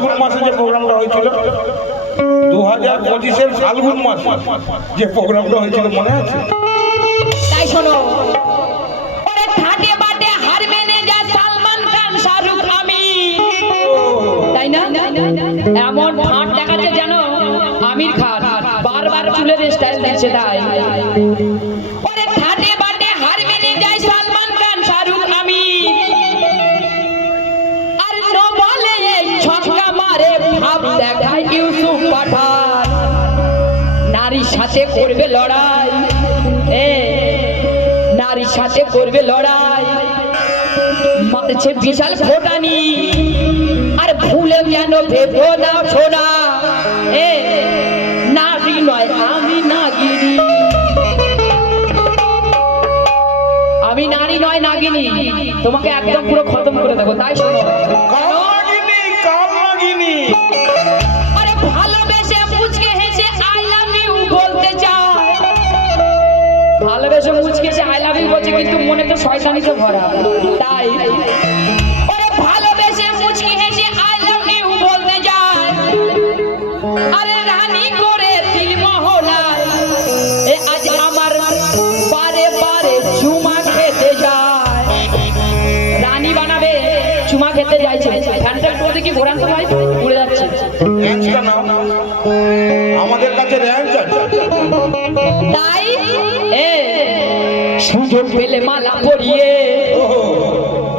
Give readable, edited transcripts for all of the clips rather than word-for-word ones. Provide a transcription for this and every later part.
ফাল্গুন মাসে যে প্রোগ্রামটা হয়েছিল, 2025-এর ফাল্গুন মাসে যে প্রোগ্রামটা হয়েছিল মনে আছে? তাই শোনো, ওরে ঠাটে বাটে হার মেনে যায় সালমান খান, শাহরুখ, আমির, তাই না? এমন ঠাট দেখাচ্ছে যেন আমির খান বারবার চুলের স্টাইল দিচ্ছে। তাই ওরে ঠাটে বাটে হার মেনে যায় সালমান খান, শাহরুখ, আমির, আর নো বলে এই ছক্কা মারে ভাব দেখায় ইউসুফ পাঠান। নারীর সাথে করবে লড়াই, নারীর সাথে করবে লড়াই, মারছে বিশাল ফোটানি, আর ভুলে যেন ভেবো না ছোড়া, নারী নয় আমি নাগিনী, আমি নারী নয় নাগিনী, তোমাকে একদম পুরো খতম করে দেবো। তাই শোনো, আরে ভালোবেসে মুচকে হেসে আই লাভ ইউ বলতে চায়, ভালোবেসে মুচকে হেসে আই লাভ ইউ বলছে কিন্তু মনে তো শয়তানিতে ভরা। তাই ওরে ভালোবেসে মুচকে হেসে আই লাভ ইউ বলতে যায়, আরে রানী করে দিল মহলায়, আজ আমার বারে বারে চুমা খেতে যায়, রানী বানাবে চুমা খেতে যাইছে। ফ্যানটা একটু দেখি ঘোরান তো ভাই, উড়ে যাচ্ছে। আমাদের কাছে র্যাঞ্চ আছে। তাই সুযোগ পেলে মালা পরিয়ে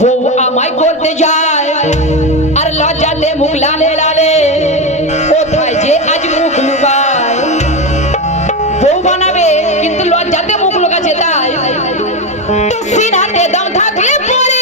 বউ আমায় করতে যায়, আর লজ্জাতে মুখ লালে লালে, কোথায় যে আজ মুখ লুকায়, বউ বানাবে কিন্তু লজ্জাতে মুখ লুকাচ্ছে। তাই সিনাতে দম থাকলে পরে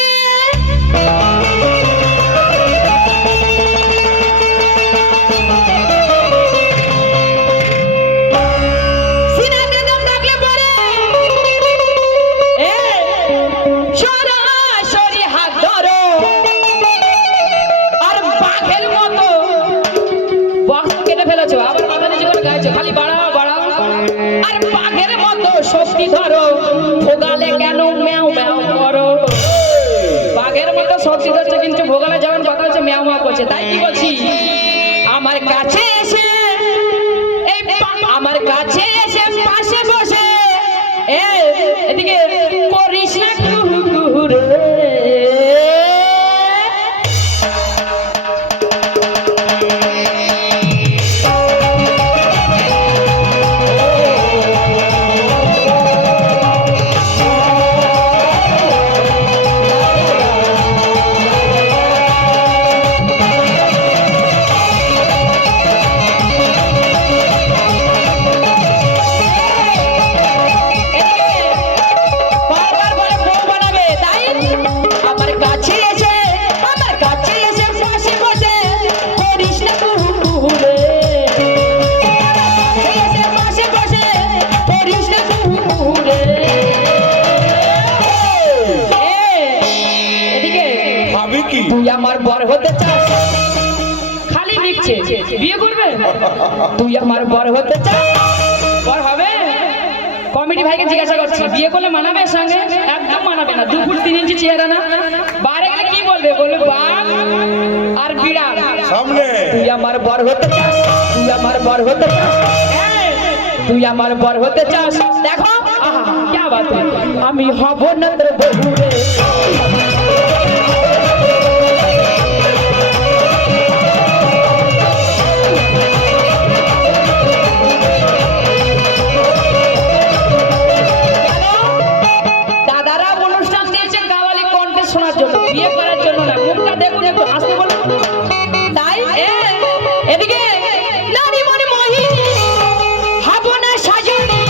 সরাসরি হাত ধরো, আর বাঘের মতো বক্স কেটে ফেলেছো, আবার মাথা নিচে করে গাইছো, খালি বাড়াও বাড়াও, আর বাঘের মতো শক্তি ধরো, ভোগালে কেন ম্যাও ম্যাও করো, বাঘের মতো শক্তি ধরছে কিন্তু ভোগালে যেমন কথা হচ্ছে ম্যাও ম্যাও করছে। তাই কি বলছি, আমার কাছে এসে এই আমার কাছে এসে পাশে বসে এদিকে করিস না কুকুরে, তুই আমার বর হতে চাস, খালি লিখছে বিয়ে করবে, তুই আমার বর হতে চাস, বর হবে। কমিটি ভাইকে জিজ্ঞাসা করছি বিয়ে করলে মানাবে সঙ্গে? একদম মানাবে না, 2 ফুট 3 ইঞ্চি চেহারা না, বাইরে গেলে কি বলবে, বলবে বাঘ আর বিড়াল সামনে। তুই আমার বর হতে চাস, তুই আমার বর হতে চাস, তুই আমার বর হতে চাস, দেখো আহা কি বাত, আমি হব না তোর বউ রে। শোনার জন্য, বিয়ে করার জন্য না, মুখটা দেখুন একটু হাসতে বলুন। তাই এদিকে নারী মনে মোহিনী হব না সাজনী,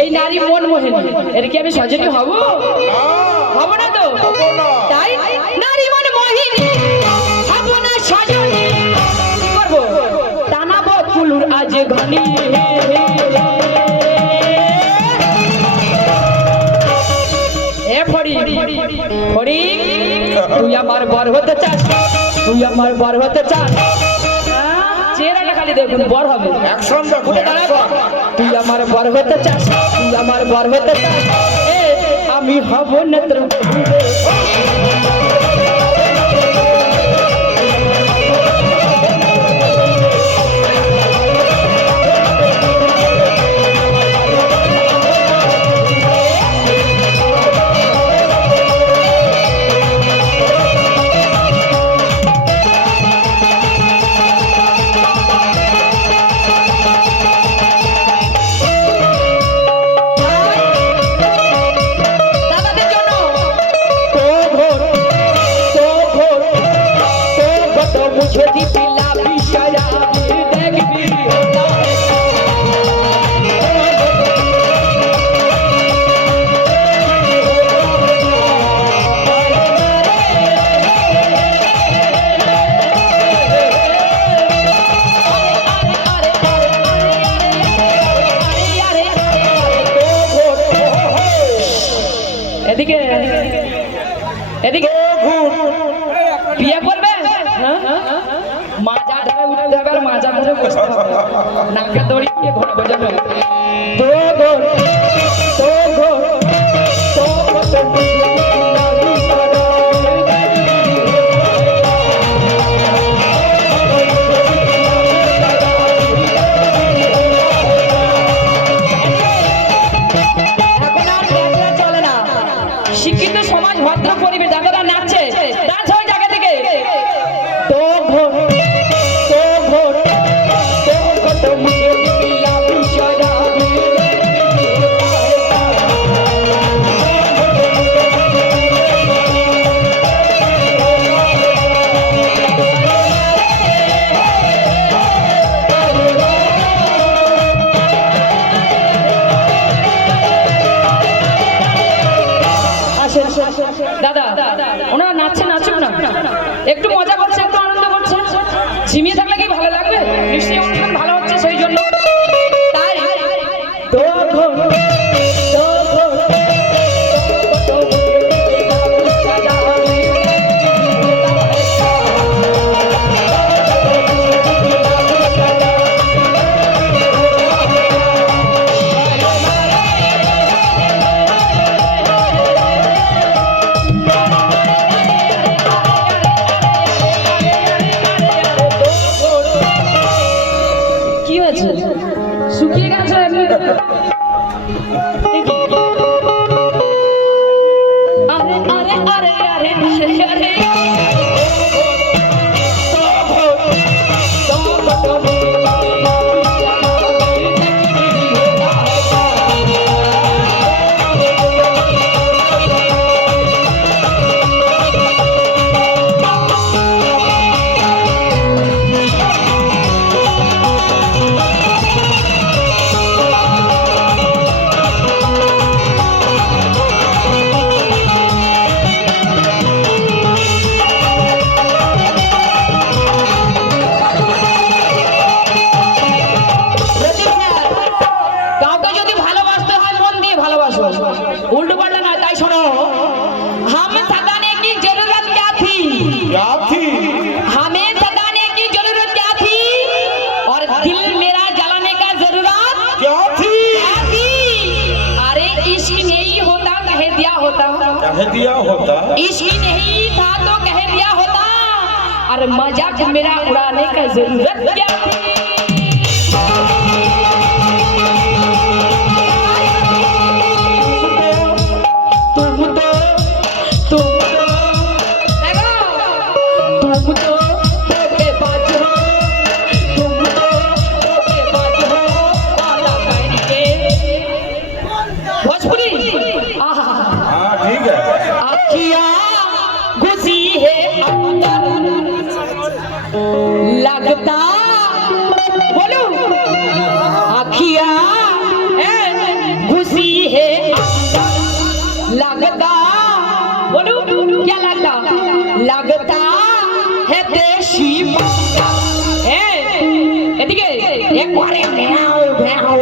এই নারী মন মোহিনী, এর কি আমি সাজনী হব? হব না তো। তাই নারী মনে মোহিনী হব না সাজনী, কি করবো টানাবো কুলুর আজ ঘনি, তুই আমার বর হতে চাস, তুই আমার বর হতে চাস, চেহারাটা খালি দেখুন বর হবে, তুই আমার বর হতে চাস, তুই আমার বর হতে চাস, আমি হব না তোর मुझे भी पिला भी शराब देख भी होता है এদিকে এদিকে বিয়ে করবে মাজা ধরে উঠতে হবে আর মাজা ধরে বসতে হবে নাকে দড়ি দিয়ে ঘোরা বোঝাবে তো ঘোর তো ঘোর তো শিক্ষিত সমাজ ভদ্র পরিবেশ যারা নাচছে ডান্স হয় জায়গা থেকে তো ঘোর তো ঘোর তো ঘোর তো মুঝে পিলা পিশারা দাদা ওনারা নাচছে নাচুক না একটু মজা করছে একটু আনন্দ করছে ঝিমিয়ে থাকলে কি ভালো লাগবে নিশ্চয়ই অনুষ্ঠান ভালো হচ্ছে সেই জন্য তাই তো শুকিয়ে গেছে আরে আরে আরে আরে আরে उल्टू पलटा ना ताई सुनो हम सताने की जरूरत क्या थी हमें सताने की जरूरत क्या थी और दिल मेरा जलाने का जरूरत क्या थी अरे इश्क नहीं होता कह दिया होता इश्क नहीं था तो कह दिया होता और मजाक मेरा उड़ाने का जरूरत क्या थी लगता बोलो आखिया घुसी है लगता बोलो क्या लगता है देशी है এদিকে এক করে ভ্যাও ভ্যাও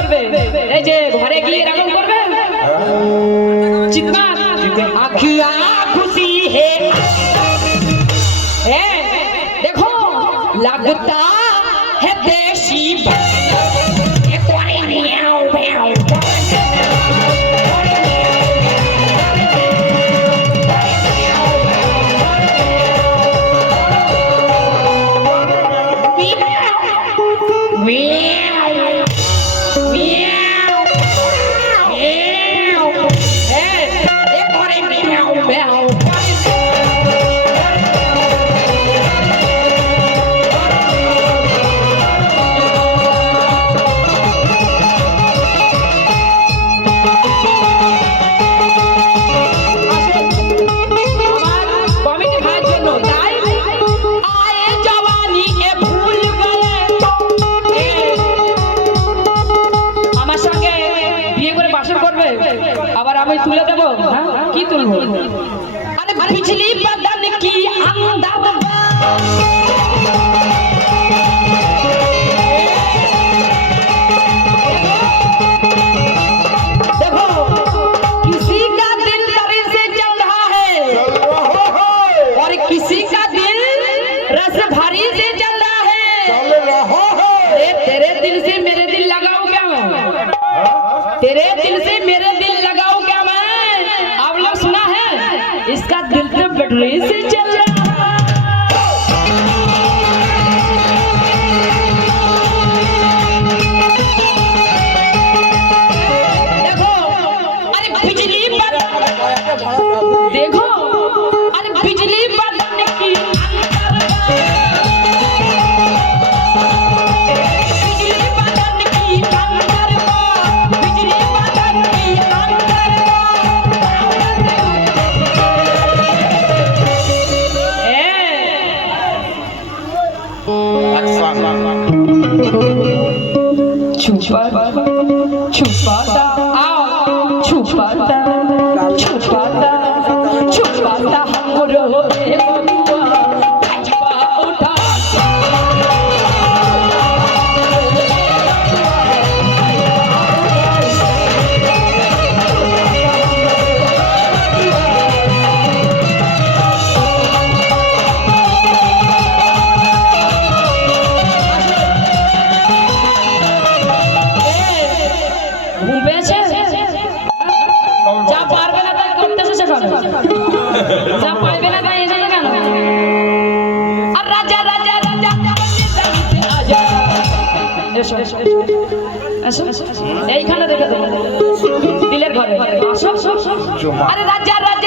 করে এই যে ঘরে গিয়ে এরকম করবে চিৎকার আখিয়া খুশি হে দেখো लगता है देशी তুলবো আরে বিজলি বদন কি अंदर देखो किसी का दिल दरी से चल रहा है और किसी का दिल रस भरी से चल रहा है तेरे दिल से मेरे दिल लगाओ क्या मैं तेरे दिल से मेरे दिल लगाओ क्या मैं आप लोग सुना है इसका दिल तो बैटरी से चल रहा है देखो अरे बिजली देखो अरे बिजली बदन की बिजली बदन की अंदर बिजली बदन की अंदर छुपाता छुपाता आओ छुपाता छुपाता छुपाता हमरो रे बबुआ छुपा उठा ঘুম পেয়েছে যা পারবে না তাই করতে এসেছে কেন যা পারবে না তাই এসেছে কেন আর রাজা রাজা রাজা আজা এসো এসো এসো এইখানে দেখে দেবো দিলের ঘরে আসো আরে রাজা রাজা